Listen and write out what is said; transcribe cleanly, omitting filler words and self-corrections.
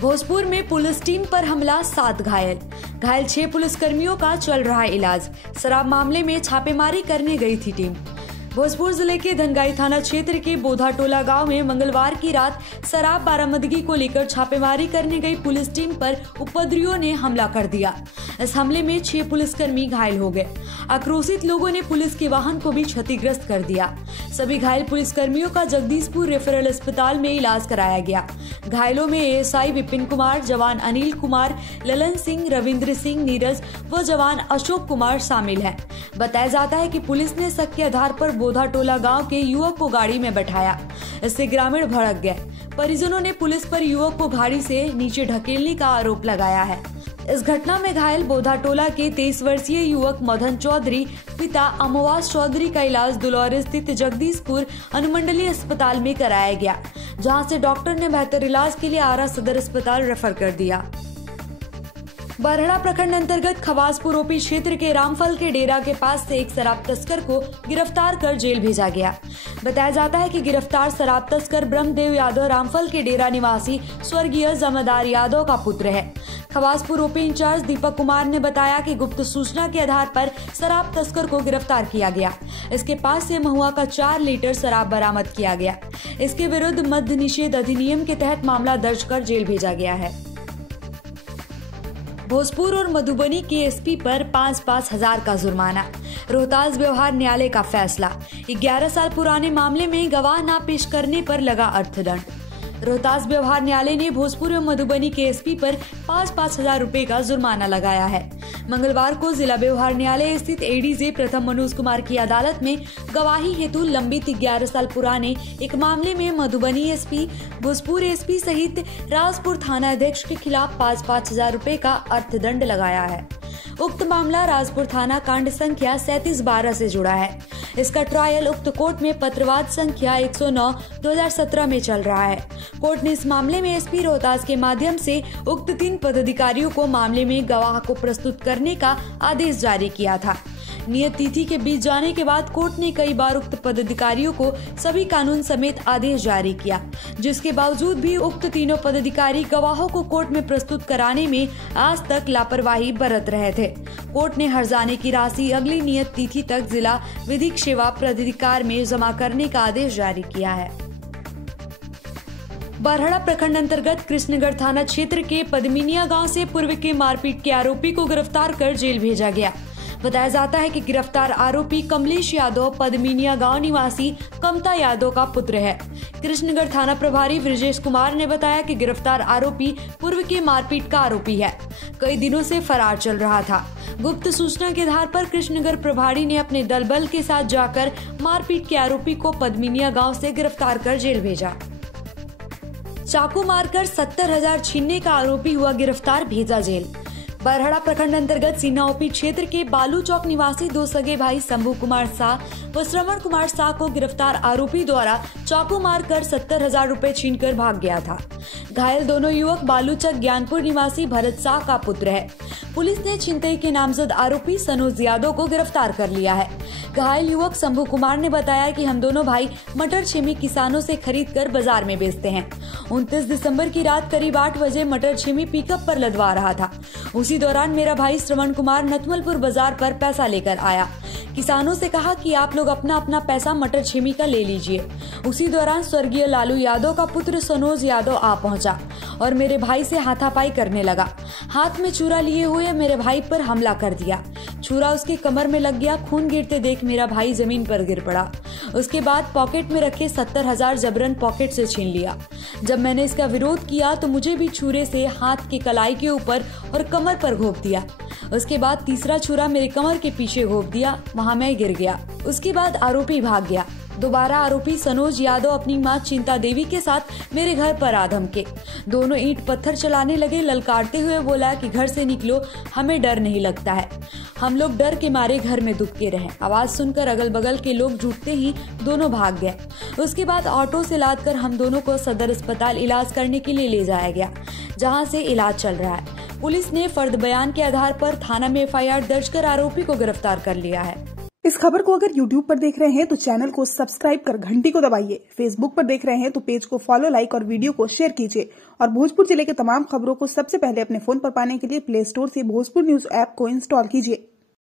भोजपुर में police team पर हमला, 7 घायल 6 पुलिसकर्मियों का चल रहा इलाज। शराब मामले में छापेमारी करने गई थी टीम। भोजपुर जिले के धनगाई थाना क्षेत्र के बोधा टोला गांव में मंगलवार की रात शराब बरामदगी को लेकर छापेमारी करने गई पुलिस टीम पर उपद्रवियों ने हमला कर दिया। इस हमले में 6 पुलिसकर्मी घायल हो गए। आक्रोशित लोगों ने पुलिस के वाहन को भी क्षतिग्रस्त कर दिया। सभी घायल पुलिसकर्मियों का जगदीशपुर रेफरल अस्पताल में इलाज कराया गया। घायलों में एएसआई विपिन कुमार, जवान अनिल कुमार, ललन सिंह, रविंद्र सिंह, नीरज व जवान अशोक कुमार शामिल हैं। बताया जाता है कि पुलिस ने शक के आधार पर बोधा टोला गांव के युवक को गाड़ी में बैठाया। इससे ग्रामीण भड़क गए। परिजनों ने पुलिस पर युवक को गाड़ी से नीचे ढकेलने का आरोप लगाया है। इस घटना में घायल बोधा टोला के 23 वर्षीय युवक मदन चौधरी, पिता अमवास चौधरी का इलाज दुलौर स्थित जगदीशपुर अनुमंडलीय अस्पताल में कराया गया, जहां से डॉक्टर ने बेहतर इलाज के लिए आरा सदर अस्पताल रेफर कर दिया। बरहड़ा प्रखंड अंतर्गत खवासपुर ओपी क्षेत्र के रामफल के डेरा के पास से एक शराब तस्कर को गिरफ्तार कर जेल भेजा गया। बताया जाता है कि गिरफ्तार शराब तस्कर ब्रह्मदेव यादव रामफल के डेरा निवासी स्वर्गीय जमादार यादव का पुत्र है। खवासपुर ओपी इंचार्ज दीपक कुमार ने बताया कि गुप्त सूचना के आधार पर शराब तस्कर को गिरफ्तार किया गया। इसके पास से महुआ का 4 लीटर शराब बरामद किया गया। इसके विरुद्ध मद्य निषेध अधिनियम के तहत मामला दर्ज कर जेल भेजा गया है। भोजपुर और मधुबनी के एसपी पर 5-5 हजार का जुर्माना। रोहतास व्यवहार न्यायालय का फैसला। 11 साल पुराने मामले में गवाह न पेश करने पर लगा अर्थदंड। रोहतास व्यवहार न्यायालय ने भोजपुर और मधुबनी के एसपी पर 5-5 हजार रुपए का जुर्माना लगाया है। मंगलवार को जिला व्यवहार न्यायालय स्थित एडीजे प्रथम मनोज कुमार की अदालत में गवाही हेतु लंबित 11 साल पुराने एक मामले में मधुबनी एसपी, भोजपुर एसपी सहित राजपुर थाना अध्यक्ष के खिलाफ 5-5 हजार रुपए का अर्थदंड लगाया है। उक्त मामला राजपुर थाना कांड संख्या 3712 से जुड़ा है। इसका ट्रायल उक्त कोर्ट में पत्रवाद संख्या 109/2017 में चल रहा है। कोर्ट ने इस मामले में एसपी रोहतास के माध्यम से उक्त 3 पदाधिकारियों को मामले में गवाह को प्रस्तुत करने का आदेश जारी किया था। नियत तिथि के बीत जाने के बाद कोर्ट ने कई बार उक्त पदाधिकारियों को सभी कानून समेत आदेश जारी किया, जिसके बावजूद भी उक्त तीनों पदाधिकारी गवाहों को कोर्ट में प्रस्तुत कराने में आज तक लापरवाही बरत रहे थे। कोर्ट ने हर्जाने की राशि अगली नियत तिथि तक जिला विधिक सेवा प्राधिकार में जमा करने का आदेश जारी किया है। बरहड़ा प्रखंड अंतर्गत कृष्णगढ़ थाना क्षेत्र के पदमिनिया गांव से पूर्व के मारपीट के आरोपी को गिरफ्तार कर जेल भेजा गया। बताया जाता है कि गिरफ्तार आरोपी कमलेश यादव पदमिनिया गांव निवासी कमता यादव का पुत्र है। कृष्णगढ़ थाना प्रभारी ब्रजेश कुमार ने बताया कि गिरफ्तार आरोपी पूर्व के मारपीट का आरोपी है। कई दिनों से फरार चल रहा था। गुप्त सूचना के आधार पर कृष्णगढ़ प्रभारी ने अपने दल बल के साथ जाकर मारपीट के आरोपी को पदमिनिया गाँव से गिरफ्तार कर जेल भेजा। चाकू मारकर 70,000 छीनने का आरोपी हुआ गिरफ्तार, भेजा जेल। बरहड़ा प्रखंड अंतर्गत सीना ओपी क्षेत्र के बालू चौक निवासी 2 सगे भाई शंभू कुमार शाह व श्रवण कुमार शाह को गिरफ्तार आरोपी द्वारा चाकू मारकर 70,000 रुपए छीनकर भाग गया था। घायल दोनों युवक बालूचक ज्ञानपुर निवासी भरत शाह का पुत्र है। पुलिस ने छिनतई के नामजद आरोपी सनोज यादव को गिरफ्तार कर लिया है। घायल युवक शंभू कुमार ने बताया कि हम दोनों भाई मटर छेमी किसानों से खरीद कर बाजार में बेचते हैं। 29 दिसंबर की रात करीब 8 बजे मटर छेमी पिकअप पर लदवा रहा था। उसी दौरान मेरा भाई श्रवण कुमार नथमलपुर बाजार पर पैसा लेकर आया। किसानों से कहा कि आप लोग अपना अपना पैसा मटर छेमी का ले लीजिए। उसी दौरान स्वर्गीय लालू यादव का पुत्र सनोज यादव आ पहुंचा और मेरे भाई से हाथापाई करने लगा। हाथ में छुरा लिए हुए मेरे भाई पर हमला कर दिया। छुरा उसके कमर में लग गया। खून गिरते देख मेरा भाई जमीन पर गिर पड़ा। उसके बाद पॉकेट में रखे 70,000 जबरन पॉकेट से छीन लिया। जब मैंने इसका विरोध किया तो मुझे भी छुरे से हाथ के कलाई के ऊपर और कमर पर घोंप दिया। उसके बाद तीसरा छुरा मेरे कमर के पीछे घोंप दिया। वहां मैं गिर गया। उसके बाद आरोपी भाग गया। दोबारा आरोपी सनोज यादव अपनी मां चिंता देवी के साथ मेरे घर पर आ धमके। दोनों ईंट पत्थर चलाने लगे। ललकारते हुए बोला कि घर से निकलो, हमें डर नहीं लगता है। हम लोग डर के मारे घर में दुबके रहे। आवाज सुनकर अगल बगल के लोग जुटते ही दोनों भाग गए। उसके बाद ऑटो से लादकर हम दोनों को सदर अस्पताल इलाज करने के लिए ले जाया गया, जहां से इलाज चल रहा है। पुलिस ने फर्द बयान के आधार पर थाना में FIR दर्ज कर आरोपी को गिरफ्तार कर लिया है। इस खबर को अगर YouTube पर देख रहे हैं तो चैनल को सब्सक्राइब कर घंटी को दबाइए। फेसबुक पर देख रहे हैं तो पेज को फॉलो, लाइक और वीडियो को शेयर कीजिए। और भोजपुर जिले के तमाम खबरों को सबसे पहले अपने फोन पर पाने के लिए प्ले स्टोर से भोजपुर न्यूज ऐप को इंस्टॉल कीजिए।